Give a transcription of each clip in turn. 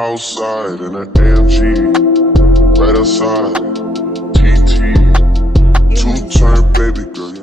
Outside in an AMG, right outside. TT, two turn baby girl.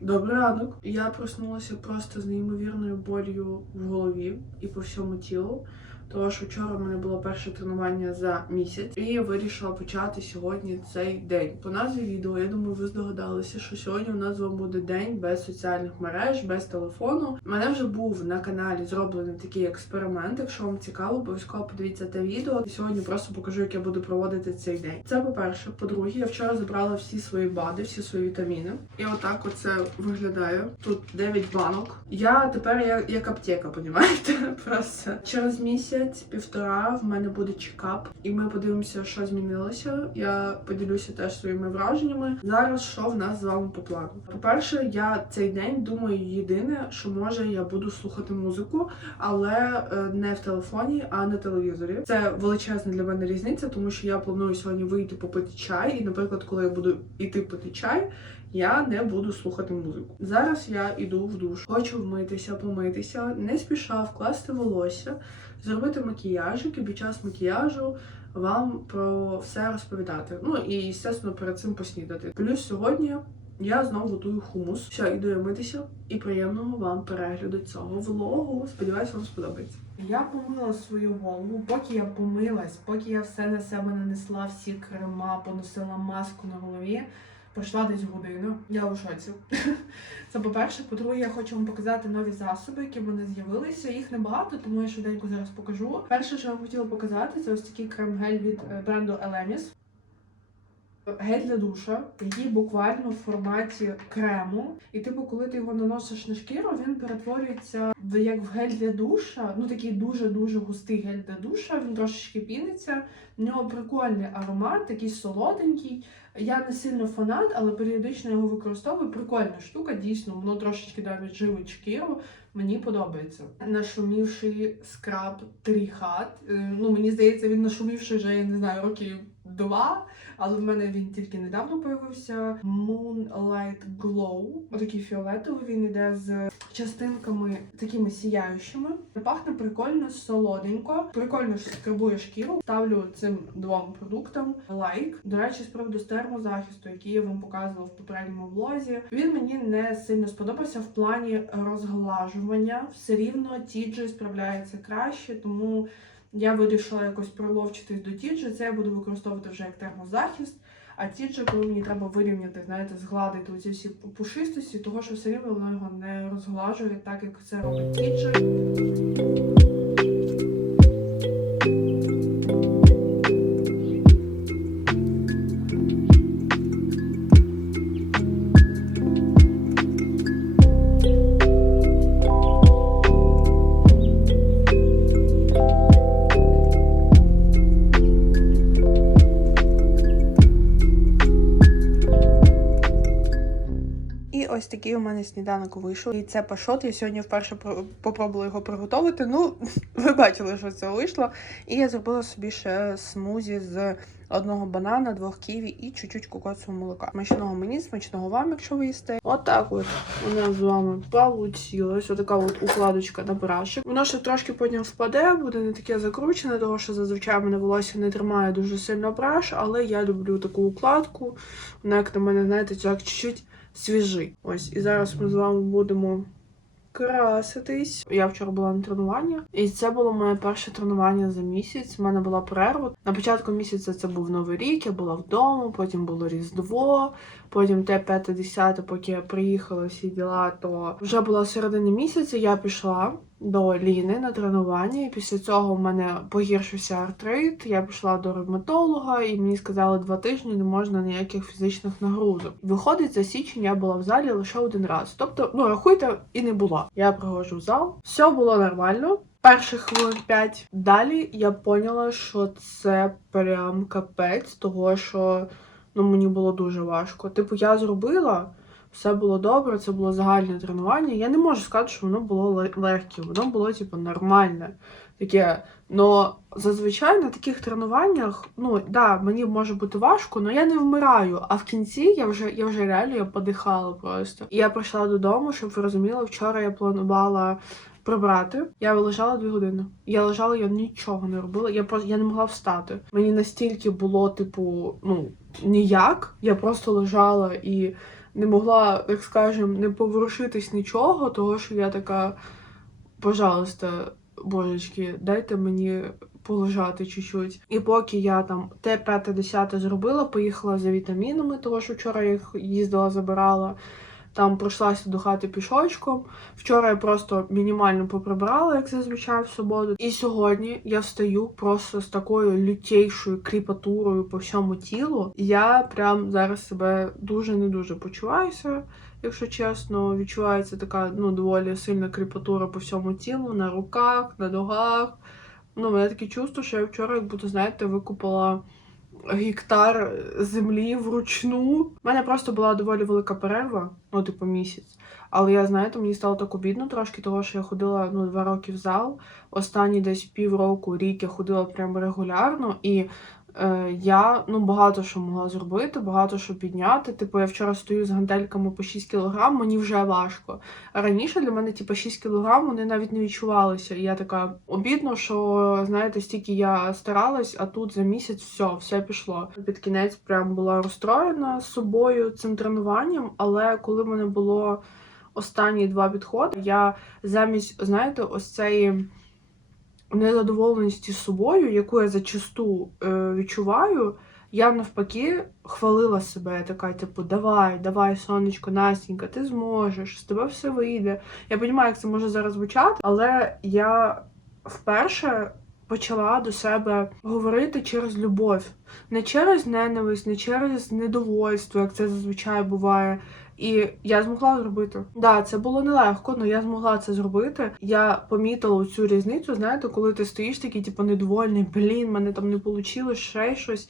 Добрий ранок. Я проснулася просто з неймовірною болью в голові і по всьому тілу. Тому що вчора в мене було перше тренування за місяць, і я вирішила почати сьогодні цей день. По назві відео, я думаю, ви здогадалися, що сьогодні у нас з вами буде день без соціальних мереж, без телефону. У мене вже був на каналі зроблений такий експеримент. Якщо вам цікаво, обов'язково подивіться те відео. Сьогодні просто покажу, як я буду проводити цей день. Це по-перше. По-друге, я вчора забрала всі свої БАДи, всі свої вітаміни. І отак оце виглядає. Тут 9 банок. Я тепер як аптека, понімаєте? Просто через місяць, півтора в мене буде чекап, і ми подивимося, що змінилося. Я поділюся теж своїми враженнями. Зараз що в нас з вами по плану? По-перше, я цей день думаю, єдине, що може я буду слухати музику, але е, не в телефоні, а на телевізорі. Це величезна для мене різниця, тому що я планую сьогодні вийти попити чай. І, наприклад, коли я буду йти пити чай, я не буду слухати музику. Зараз я іду в душ, хочу вмитися, помитися, не спіша вкласти волосся, зробити макіяжик і під час макіяжу вам про все розповідати. Ну і звісно, перед цим поснідати. Плюс сьогодні. Я знову готую хумус. Все, іду я митися і приємного вам перегляду цього влогу. Сподіваюсь, вам сподобається. Я помила свою голову, поки я помилась, поки я все на себе нанесла, всі крема, поносила маску на голові. Пройшла десь годину. Я у шоці. Це по-перше. По-друге, я хочу вам показати нові засоби, які в мене з'явилися. Їх небагато, тому я швиденько зараз покажу. Перше, що я вам хотіла показати, це ось такий крем-гель від е, бренду Elemis. Гель для душа, який буквально в форматі крему. І типу, коли ти його наносиш на шкіру, він перетворюється в як в гель для душа. Ну такий дуже-дуже густий гель для душа. Він трошечки піниться. В нього прикольний аромат, такий солоденький. Я не сильно фанат, але періодично його використовую. Прикольна штука, дійсно, воно трошечки навіть живить шкіру. Мені подобається. Нашумівший скраб Тріхат. Е, Ну, мені здається, він нашумівший вже, я не знаю, років два. Але в мене він тільки недавно появився. Moonlight Glow. Отакий фіолетовий. Він іде з частинками такими сіяючими. Пахне прикольно, солоденько. Прикольно що скрабує шкіру. Ставлю цим двом продуктам лайк. До речі, з приводу стермозахисту, який я вам показувала в попередньому влозі. Він мені не сильно сподобався в плані розглажування. Все рівно тіджі справляється краще, тому. Я вирішила якось приловчитись до тіджі. Це я буду використовувати вже як термозахист. А тіджі, коли мені треба вирівняти, знаєте, згладити оці всі пушистості, того що все рівно воно його не розглажує, так як це робить тіджі. Ось такий у мене сніданок вийшов. І це пашот. Я сьогодні вперше про- попробувала його приготувати. Ну, ви бачили, що це вийшло. І я зробила собі ще смузі з одного банана, двох ківі і чуть-чуть кокосового молока. Смачного мені, смачного вам, якщо ви їсте. Отак от у нас з вами получилось. Отака от укладочка на брашик. Воно ще трошки потім впаде, буде не таке закручене, тому що зазвичай мене волосся не тримає дуже сильно браш, але я люблю таку укладку. Вона як на мене, знаєте, так чуть-чуть свіжий. Ось, і зараз ми з вами будемо краситись. Я вчора була на тренуванні, і це було моє перше тренування за місяць. У мене була перерва. На початку місяця це був Новий рік, я була вдома, потім було Різдво, потім те 5-10, поки я приїхала всі діла, то вже була середина місяця, я пішла. До Ліни на тренування, і після цього в мене погіршився артрит. Я пішла до ревматолога, і мені сказали два тижні не можна ніяких фізичних нагрузок. Виходить, за січень я була в залі лише один раз. Тобто, ну рахуйте, і не була. Я приходжу в зал, все було нормально. Перших хвилин 5. Далі я поняла, що це прям капець, того що ну мені було дуже важко. Типу, я зробила. Все було добре, це було загальне тренування. Я не можу сказати, що воно було легке, воно було типу нормальне. таке. Но зазвичай на таких тренуваннях, ну да, мені може бути важко, але я не вмираю. А в кінці я вже я вже реально я подихала просто. І я прийшла додому, щоб ви розуміли, вчора я планувала прибрати. Я лежала дві години. Я лежала, я нічого не робила. Я просто я не могла встати. Мені настільки було, типу, ну ніяк. Я просто лежала і не могла, так скажем, не поворушитись нічого, того що я така, пожалуйста, божечки, дайте мені полежати чуть-чуть. І поки я там те п'яте десяте зробила, поїхала за вітамінами, того що вчора їх їздила, забирала. Там пройшлася до хати пішочком. Вчора я просто мінімально поприбрала, як зазвичай в суботу. І сьогодні я встаю просто з такою лютейшою кріпатурою по всьому тілу. Я прям зараз себе дуже не дуже почуваюся. Якщо чесно, відчувається така ну доволі сильна кріпатура по всьому тілу, на руках, на ногах. Ну, мене таке чувство, що я вчора, як будто, знаєте, викупала гектар землі вручну. У мене просто була доволі велика перерва, ну, типу, місяць. Але я, знаєте, мені стало так обідно трошки, того, що я ходила ну, два роки в зал. Останні десь півроку, рік я ходила прямо регулярно, і я ну, багато що могла зробити, багато що підняти. Типу, я вчора стою з гантельками по 6 кг, мені вже важко. А раніше для мене, типу, 6 кг вони навіть не відчувалися. І я така обідно, що знаєте, стільки я старалась, а тут за місяць все, все пішло. Під кінець прям була розстроєна з собою цим тренуванням, але коли мене було останні два підходи, я замість, знаєте, ось цієї незадоволеності собою, яку я зачасту е, відчуваю, я навпаки хвалила себе. Така, типу, давай, давай, сонечко, Настенька, ти зможеш, з тебе все вийде. Я розумію, як це може зараз звучати, але я вперше почала до себе говорити через любов, не через ненависть, не через недовольство, як це зазвичай буває. І я змогла зробити. Да, це було нелегко, але я змогла це зробити. Я помітила цю різницю. Знаєте, коли ти стоїш такий, типу, недовольний, блін, мене там не вийшло, ще щось.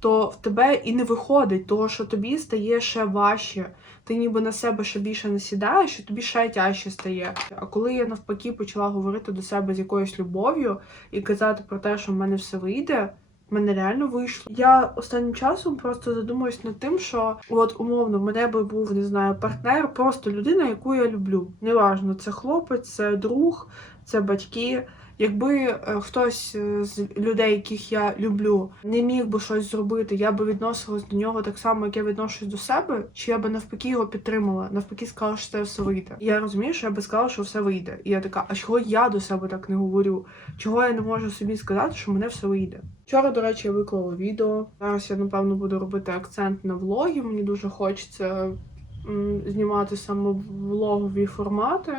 То в тебе і не виходить, того що тобі стає ще важче. Ти ніби на себе ще більше не сідаєш, і тобі ще тяжче стає. А коли я навпаки почала говорити до себе з якоюсь любов'ю і казати про те, що в мене все вийде. В мене реально вийшло. Я останнім часом просто задумуюсь над тим, що от умовно в мене би був не знаю партнер, просто людина, яку я люблю. Неважно, це хлопець, це друг, це батьки. Якби е, хтось е, з людей, яких я люблю, не міг би щось зробити, я би відносилась до нього так само, як я відношусь до себе, чи я би навпаки його підтримала, навпаки сказала, що це все вийде. І я розумію, що я би сказала, що все вийде. І я така, а чого я до себе так не говорю? Чого я не можу собі сказати, що мене все вийде? Вчора, до речі, я виклала відео. Зараз я напевно буду робити акцент на влоги. Мені дуже хочеться знімати саме влогові формати.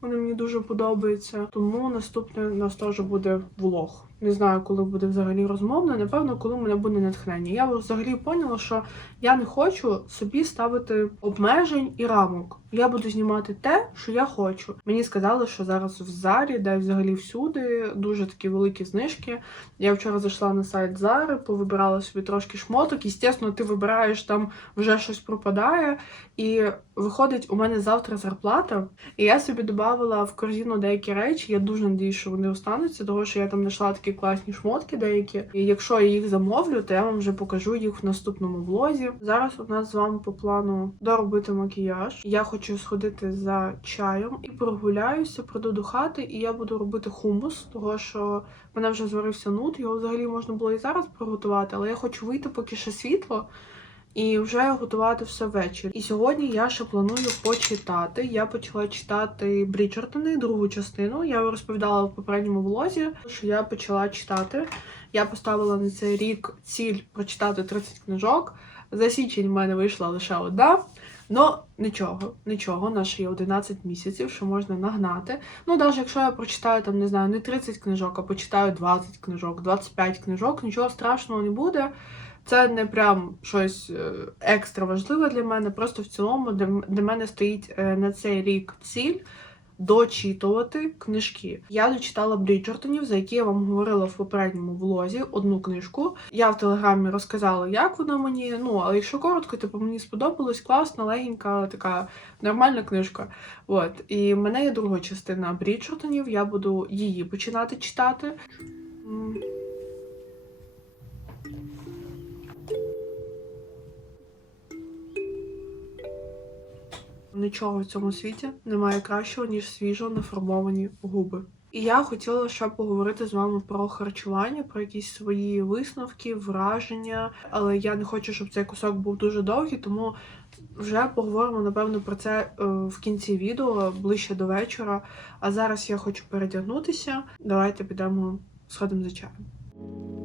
Вони мені дуже подобаються. Тому наступне у нас теж буде влог. Не знаю, коли буде взагалі розмовне. Напевно, коли мене буде натхнення. Я взагалі поняла, що я не хочу собі ставити обмежень і рамок. Я буду знімати те, що я хочу. Мені сказали, що зараз в Зарі, де взагалі всюди, дуже такі великі знижки. Я вчора зайшла на сайт Зари, повибирала собі трошки шмоток. І, Звісно, ти вибираєш там вже щось пропадає. І виходить, у мене завтра зарплата, і я собі додавала в корзину деякі речі. Я дуже надіюсь, що вони остануться, тому що я там знайшла такі класні шмотки деякі. І якщо я їх замовлю, то я вам вже покажу їх в наступному влозі. Зараз у нас з вами по плану доробити макіяж. Я хочу сходити за чаєм і прогуляюся, прийду до хати, і я буду робити хумус, того що мене вже зварився нут. Його взагалі можна було і зараз приготувати, але я хочу вийти, поки ще світло. І вже готувати все ввечері. І сьогодні я ще планую почитати. Я почала читати Бріджертони, другу частину. Я розповідала в попередньому влозі, що я почала читати. Я поставила на цей рік ціль прочитати 30 книжок. За січень в мене вийшла лише одна. Ну, нічого, нічого, наше є 11 місяців, що можна нагнати. Ну, навіть якщо я прочитаю там, не знаю, не 30 книжок, а почитаю 20 книжок, 25 книжок, нічого страшного не буде. Це не прям щось е, екстра важливе для мене. Просто в цілому для, мене стоїть е, на цей рік ціль дочитувати книжки. Я дочитала Бріджертонів, за які я вам говорила в попередньому влозі одну книжку. Я в телеграмі розказала, як вона мені. Ну, але якщо коротко, типу мені сподобалось, класна, легенька, така нормальна книжка. От. І в мене є друга частина Бріджертонів, я буду її починати читати. Нічого в цьому світі немає кращого, ніж свіжо наформовані губи. І я хотіла ще поговорити з вами про харчування, про якісь свої висновки, враження. Але я не хочу, щоб цей кусок був дуже довгий, тому вже поговоримо напевно про це е, в кінці відео ближче до вечора. А зараз я хочу передягнутися. Давайте підемо сходимо за чаєм.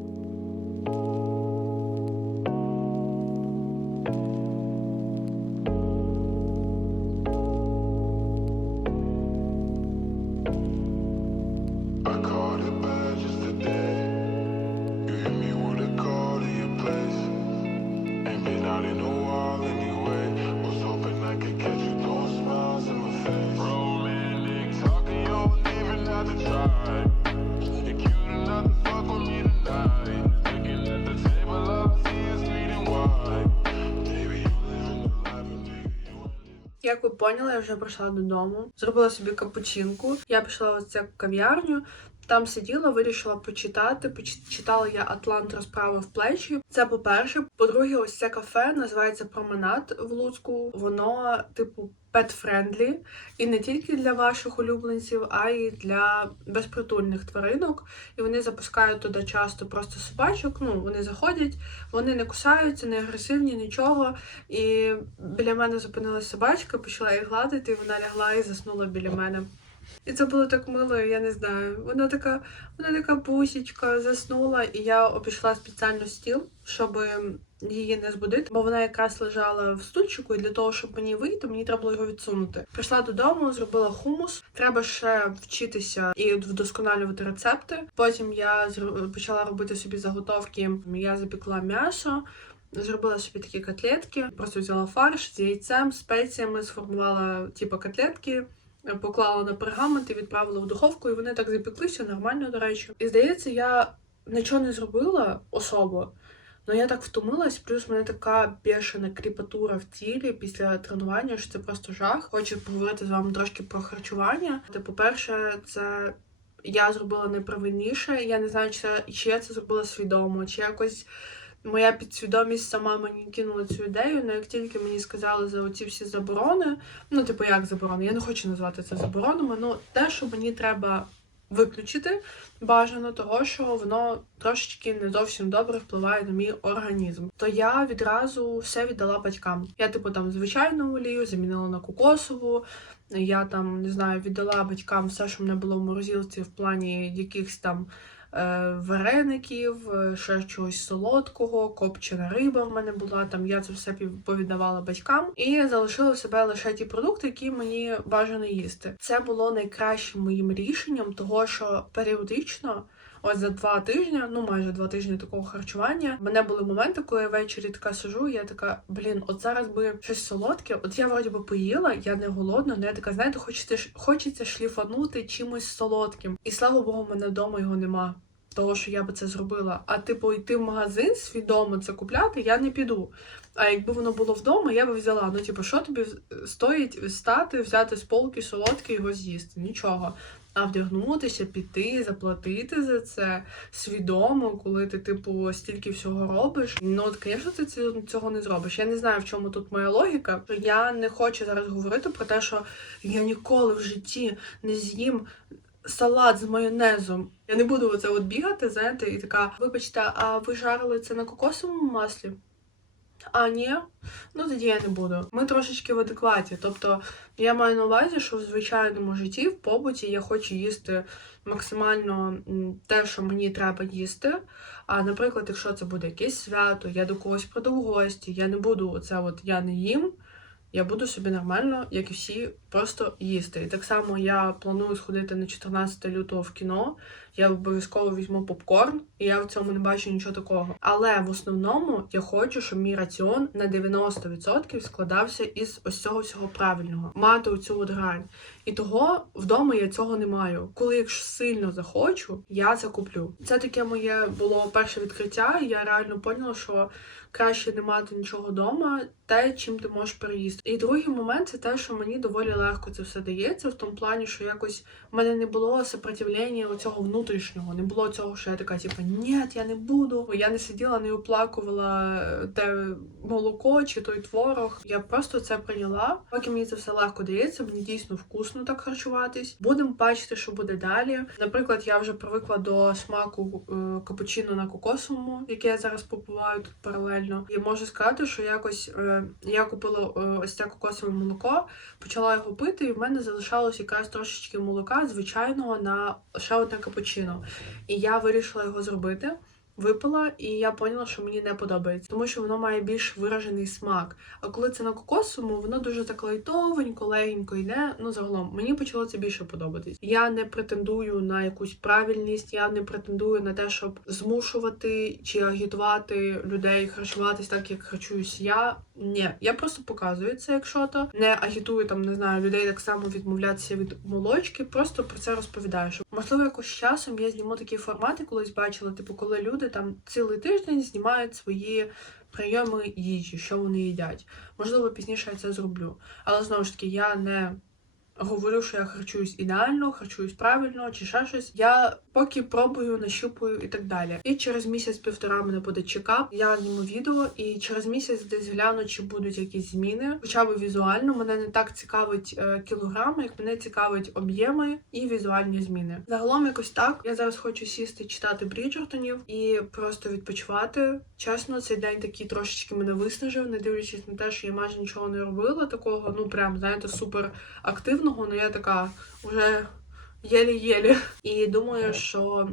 Поняли, я вже прийшла додому, зробила собі капучинку. Я пішла в цю кав'ярню. Там сиділа, вирішила почитати. Поч- Читала я Атлант розправи в плечі. Це по-перше. По-друге, ось це кафе називається Променад в Луцьку. Воно, типу, пет-френдлі. І не тільки для ваших улюбленців, а й для безпритульних тваринок. І вони запускають туди часто просто собачок. Ну, вони заходять, вони не кусаються, не агресивні, нічого. І біля мене зупинилась собачка, почала її гладити, і вона лягла і заснула біля мене. І це було так мило, я не знаю. Вона така, вона така бусічка, заснула, і я обійшла спеціально стіл, щоб її не збудити, бо вона якраз лежала в стульчику, і для того, щоб мені вийти, мені треба було його відсунути. Прийшла додому, зробила хумус. Треба ще вчитися і вдосконалювати рецепти. Потім я почала робити собі заготовки. Я запекла м'ясо. Зробила собі такі котлетки, просто взяла фарш з яйцем, спеціями, сформувала типу котлетки, поклала на пергамент і відправила в духовку, і вони так запеклися нормально, до речі. І здається, я нічого не зробила особо. Ну я так втомилась, плюс в мене така бешена кріпатура в тілі після тренування, що це просто жах. Хочу поговорити з вами трошки про харчування. Та, по-перше, це я зробила неправильніше. Я не знаю, чи, чи я це зробила свідомо, чи якось моя підсвідомість сама мені кинула цю ідею. Ну як тільки мені сказали за оці всі заборони, ну типу як заборони, я не хочу назвати це заборонами, ну те, що мені треба виключити, бажано того, що воно трошечки не зовсім добре впливає на мій організм. То я відразу все віддала батькам. Я, типу, там звичайну олію замінила на кокосову. Я там не знаю, віддала батькам все, що в мене було в морозилці в плані якихось там вареників, е, ще чогось солодкого, копчена риба в мене була. Там я це все повіддавала батькам і залишила в себе лише ті продукти, які мені бажано їсти. Це було найкращим моїм рішенням, того що періодично. Ось за два тижні, ну майже два тижні такого харчування. В мене були моменти, коли я ввечері така сижу, і я така, блін, от зараз би щось солодке. От я вроді би поїла, я не голодна, але я така, знаєте, хочеться хочеться шліфанути чимось солодким. І слава Богу, в мене вдома його нема. Того, що я би це зробила. А типу, йти в магазин свідомо це купляти, я не піду. А якби воно було вдома, я би взяла. Ну, типу, що тобі стоїть встати, взяти з полки солодке його з'їсти? Нічого. Вдягнутися, піти, заплатити за це свідомо, коли ти, типу, стільки всього робиш. Ну, от, звісно, ти цього не зробиш. Я не знаю, в чому тут моя логіка. Я не хочу зараз говорити про те, що я ніколи в житті не з'їм салат з майонезом. Я не буду оце от бігати, знаєте, і така, вибачте, а ви жарили це на кокосовому маслі? А, ні, ну тоді я не буду. Ми трошечки в адекваті. Тобто я маю на увазі, що в звичайному житті, в побуті, я хочу їсти максимально те, що мені треба їсти. А наприклад, якщо це буде якесь свято, я до когось прийду в гості, я не буду оце от я не їм. Я буду собі нормально, як і всі, просто їсти. І так само я планую сходити на 14 лютого в кіно. Я обов'язково візьму попкорн, і я в цьому не бачу нічого такого. Але в основному я хочу, щоб мій раціон на 90% складався із ось цього всього правильного, мати оцю от грань. І того вдома я цього не маю. Коли якщо сильно захочу, я це куплю. Це таке моє було перше відкриття. Я реально поняла, що краще не мати нічого вдома, те, чим ти можеш переїсти. І другий момент це те, що мені доволі легко це все дається, в тому плані, що якось в мене не було сопротивлення оцього внутрішнього, не було цього, що я така, типу, ні, я не буду. Я не сиділа, не оплакувала е, те молоко чи той творог. Я просто це прийняла. Поки мені це все легко дається, мені дійсно вкусно так харчуватись. Будемо бачити, що буде далі. Наприклад, я вже привикла до смаку е, капучино на кокосовому, яке я зараз попиваю тут паралельно. І можу сказати, що якось е, я купила е, ось це кокосове молоко, почала його пити, і в мене залишалось якась трошечки молока звичайного на ще одне капучино. І я вирішила його зробити. Випила, і я поняла, що мені не подобається, тому що воно має більш виражений смак. А коли це на кокосовому, воно дуже так легенько йде. Ну загалом мені почало це більше подобатись. Я не претендую на якусь правильність, я не претендую на те, щоб змушувати чи агітувати людей харчуватись так, як харчуюсь я. Ні, я просто показую це, якщо то не агітую там, не знаю, людей так само відмовлятися від молочки. Просто про це розповідаю. Що можливо, якось часом я зніму такі формати, колись бачила, типу, коли люди там цілий тиждень знімають свої прийоми їжі, що вони їдять. Можливо, пізніше я це зроблю. Але знову ж таки, я не говорю, що я харчуюсь ідеально, харчуюсь правильно чи ще щось. Я поки пробую, нащупую і так далі. І через місяць-півтора мене буде чекап. Я зніму відео, і через місяць десь гляну, чи будуть якісь зміни. Хоча б візуально мене не так цікавить е, кілограми, як мене цікавить об'єми і візуальні зміни. Загалом якось так. Я зараз хочу сісти читати Бріджертонів і просто відпочивати. Чесно, цей день такий трошечки мене виснажив, не дивлячись на те, що я майже нічого не робила такого. Ну прям знаєте, супер активного. Ну я така вже. Єлі-єлі. І думаю, що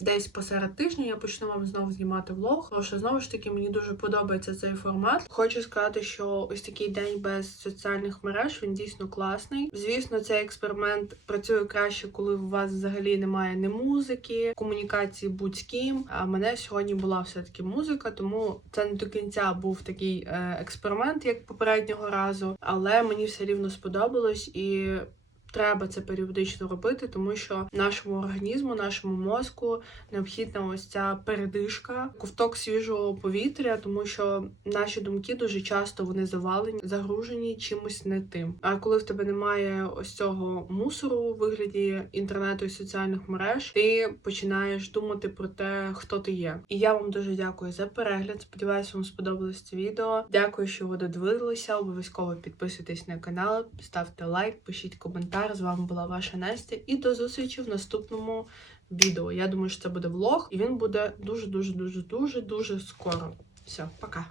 десь посеред тижня я почну вам знову знімати влог. Тому що знову ж таки мені дуже подобається цей формат. Хочу сказати, що ось такий день без соціальних мереж він дійсно класний. Звісно, цей експеримент працює краще, коли у вас взагалі немає ні музики, комунікації будь з ким. А мене сьогодні була все таки музика, тому це не до кінця був такий е, експеримент, як попереднього разу. Але мені все рівно сподобалось і. Треба це періодично робити, тому що нашому організму, нашому мозку необхідна ось ця передишка, ковток свіжого повітря, тому що наші думки дуже часто вони завалені, загружені чимось не тим. А коли в тебе немає ось цього мусору у вигляді інтернету і соціальних мереж, ти починаєш думати про те, хто ти є. І я вам дуже дякую за перегляд. Сподіваюся, вам сподобалось це відео. Дякую, що ви додивилися. Обов'язково підписуйтесь на канал, ставте лайк, пишіть коментар. З вами була ваша Настя, і до зустрічі в наступному відео. Я думаю, що це буде влог, і він буде дуже, дуже, дуже, дуже, дуже скоро. Все, пока.